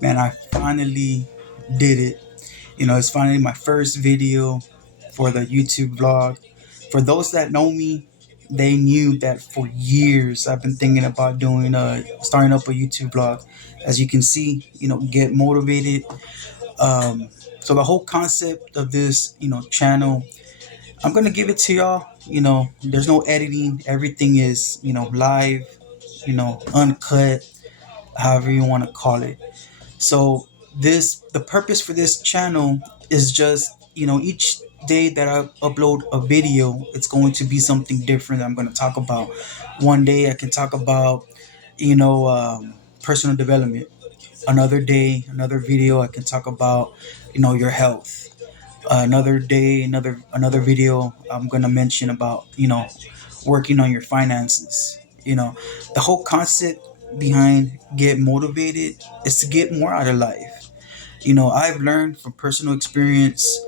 Man, I finally did it. It's finally my first video for the YouTube vlog. For those that know me, they knew that for years I've been thinking about doing starting up a YouTube vlog. As you can see, get motivated. Um, so the whole concept of this, channel, I'm gonna give it to y'all. There's no editing. Everything is, live, uncut, however you want to call it. So the purpose for this channel is just, each day that I upload a video, it's going to be something different that I'm going to talk about. One day I can talk about, personal development. Another day, another video, I can talk about, your health. Another day, another video, I'm going to mention about, working on your finances. The whole concept behind get motivated is to get more out of life. I've learned from personal experience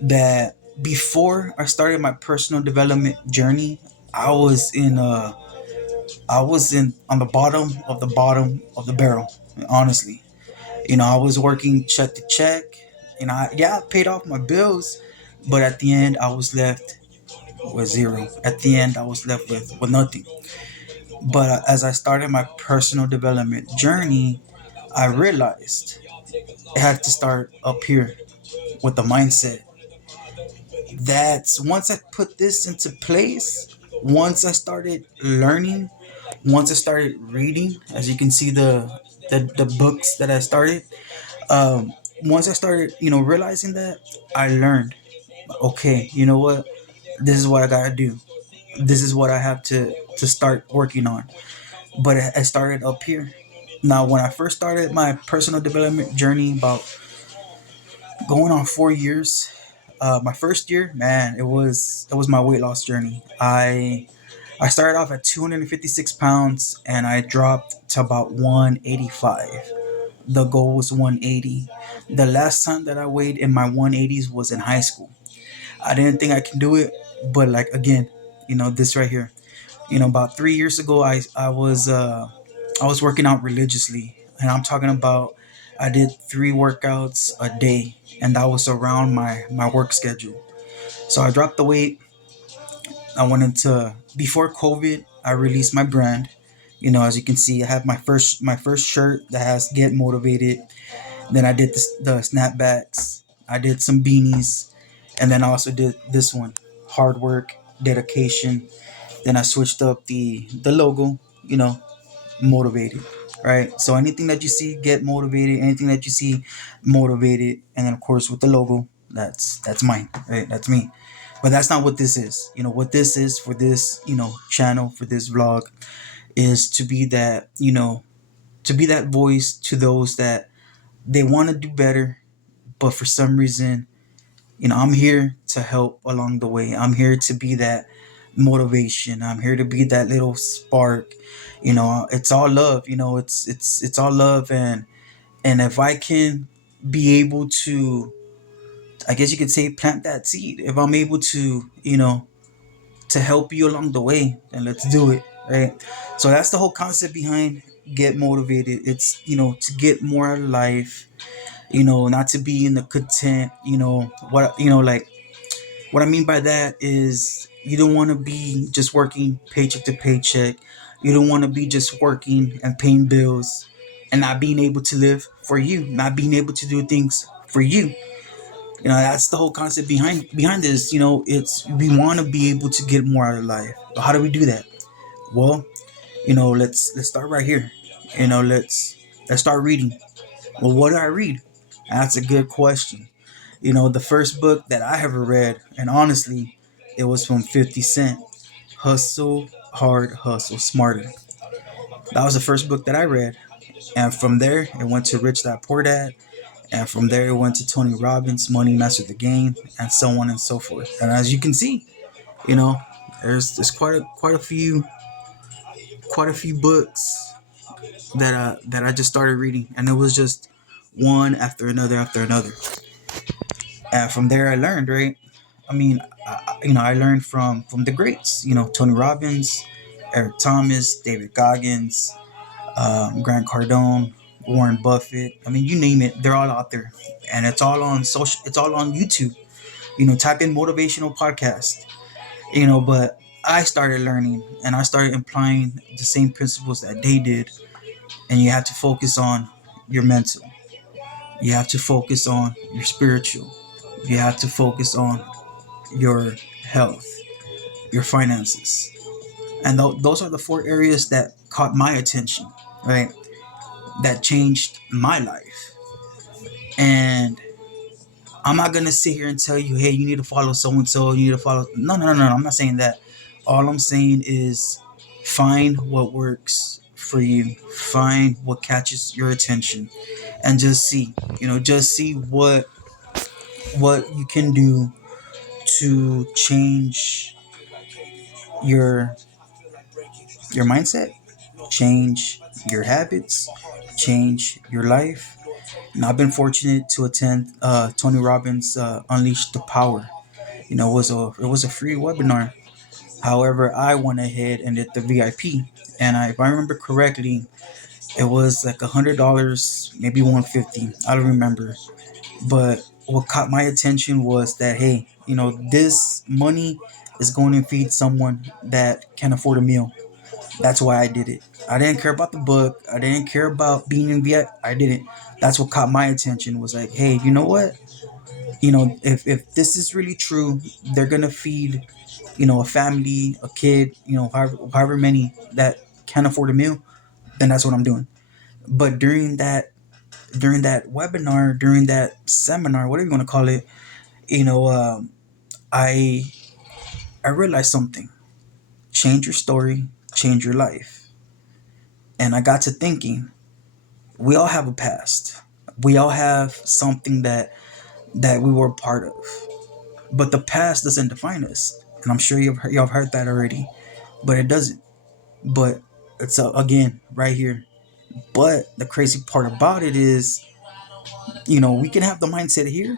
that before I started my personal development journey, I was in on the bottom of the barrel, honestly. I was working check to check, and I paid off my bills, but at the end I was left with zero. At the end I was left with nothing. But as I started my personal development journey, I realized I had to start up here with the mindset. That's once I put this into place, once I started learning, once I started reading, as you can see the books that I started, um, once I started, realizing that, I learned, okay, you know what? This is what I gotta do. This is what I have to start working on. But I started up here. Now, when I first started my personal development journey, about going on 4 years, my first year, man, it was my weight loss journey. I started off at 256 pounds and I dropped to about 185. The goal was 180. The last time that I weighed in my 180s was in high school. I didn't think I can do it, but like again, this right here. About 3 years ago, I was working out religiously, and I'm talking about I did 3 workouts a day, and that was around my work schedule. So I dropped the weight. I went into before COVID. I released my brand. As you can see, I have my first shirt that has "Get Motivated." Then I did the snapbacks. I did some beanies, and then I also did this one, "Hard Work, Dedication." Then I switched up the logo. Motivated, right? So anything that you see, get motivated. Anything that you see, motivated. And then of course with the logo, that's mine, right? That's me. But that's not what this is. What this is for this, channel, for this vlog, is to be that voice to those that they want to do better, but for some reason, I'm here to help along the way. I'm here to be that motivation. I'm here to be that little spark. It's all love. It's all love, and if I can be able to, I guess you could say, plant that seed. If I'm able to, to help you along the way, then let's do it, right? So that's the whole concept behind get motivated. It's to get more out of life. Not to be in the content. Like what I mean by that is you don't want to be just working paycheck to paycheck. You don't want to be just working and paying bills and not being able to live for you, not being able to do things for you. That's the whole concept behind this. It's we want to be able to get more out of life. But how do we do that? Well, let's start right here. Let's start reading. Well, what do I read? That's a good question. The first book that I ever read, and honestly, it was from 50 Cent, Hustle Hard, Hustle Smarter. That was the first book that I read. And from there, it went to Rich Dad Poor Dad. And from there, it went to Tony Robbins, Money Master the Game, and so on and so forth. And as you can see, you know, there's quite a few books that I just started reading, and it was just one after another after another. And from there, I learned, right? I mean, I learned from the greats. Tony Robbins, Eric Thomas, David Goggins, Grant Cardone. Warren Buffett. I mean, you name it, they're all out there, and it's all on social. It's all on YouTube. Type in motivational podcast. But I started learning and I started applying the same principles that they did. And you have to focus on your mental. You have to focus on your spiritual. You have to focus on your health, your finances. And those are the four areas that caught my attention, right? That changed my life. And I'm not gonna sit here and tell you, hey, you need to follow so and so. You need to follow. No, no, no, no. I'm not saying that. All I'm saying is find what works for you. Find what catches your attention, and just see. Just see what you can do to change your your mindset, change your habits, change your life. And I've been fortunate to attend Tony Robbins' Unleash the Power. It was a free webinar. However, I went ahead and did the VIP, and if I remember correctly, it was like $100, maybe 150. I don't remember, but what caught my attention was that, hey, this money is going to feed someone that can afford a meal. That's why I did it. I didn't care about the book. I didn't care about being in VIP. I didn't. That's what caught my attention. Was like, hey, you know what? If this is really true, they're gonna feed, a family, a kid, however many that can't afford a meal, then that's what I'm doing. But during that webinar, during that seminar, whatever you want to call it, you know, um, I I realized something. Change your story, change your life. And I got to thinking, we all have a past. We all have something that we were a part of. But the past doesn't define us. And I'm sure y'all have heard that already. But it doesn't. But it's again right here. But the crazy part about it is, we can have the mindset here,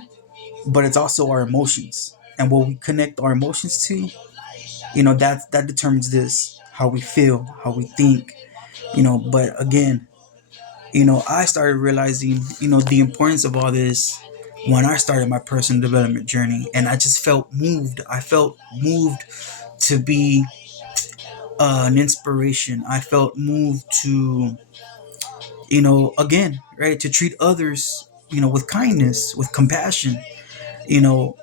but it's also our emotions. And what we connect our emotions to, that determines this, how we feel, how we think, but again, I started realizing, the importance of all this when I started my personal development journey, and I just felt moved. I felt moved to be an inspiration. I felt moved to, again, right, to treat others, with kindness, with compassion, you know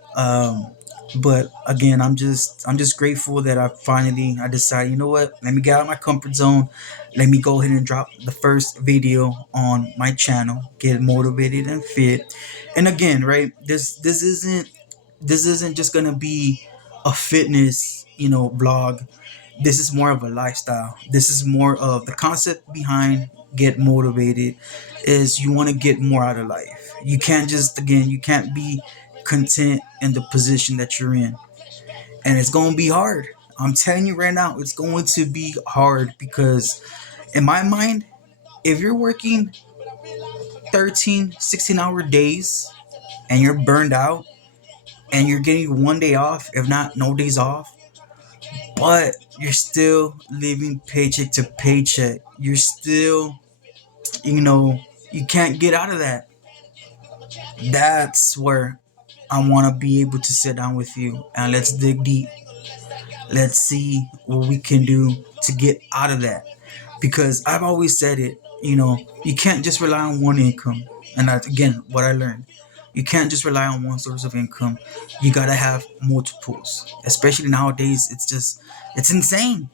but again, I'm just grateful that I decided, what, let me get out of my comfort zone. Let me go ahead and drop the first video on my channel, get motivated and fit. And again, right, this isn't just gonna be a fitness, vlog. This is more of a lifestyle. This is more of the concept behind get motivated is you want to get more out of life. You can't be content in the position that you're in. And it's going to be hard. I'm telling you right now, it's going to be hard because in my mind, if you're working 13, 16-hour days and you're burned out and you're getting one day off, if not no days off, but you're still living paycheck to paycheck, you're still, you know, you can't get out of that. That's where I want to be able to sit down with you and let's dig deep. Let's see what we can do to get out of that. Because I've always said it, you can't just rely on one income. And that's again what I learned. You can't just rely on one source of income. You gotta have multiples. Especially nowadays, it's insane.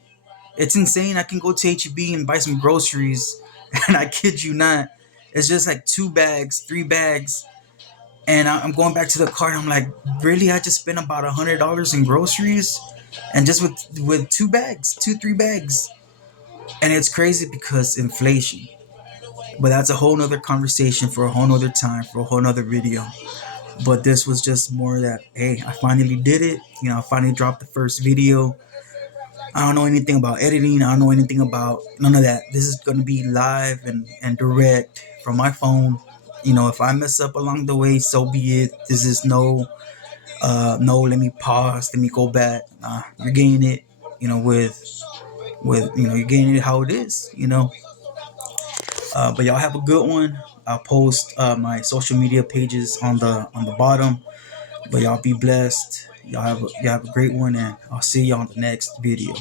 It's insane. I can go to HEB and buy some groceries, and I kid you not, it's just like 2 bags, 3 bags, and I'm going back to the car, and I'm like, really? I just spent about $100 in groceries, and just with 2 bags, 3 bags, and it's crazy because inflation. But that's a whole nother conversation for a whole nother time, for a whole nother video. But this was just more that, hey, I finally did it. I finally dropped the first video. I don't know anything about editing. I don't know anything about none of that. This is going to be live and direct from my phone. If I mess up along the way, so be it. This is no, let me pause, let me go back. You're getting it, with you're getting it how it is. But y'all have a good one. I'll post my social media pages on the bottom. But y'all be blessed. Y'all have a great one, and I'll see you on the next video.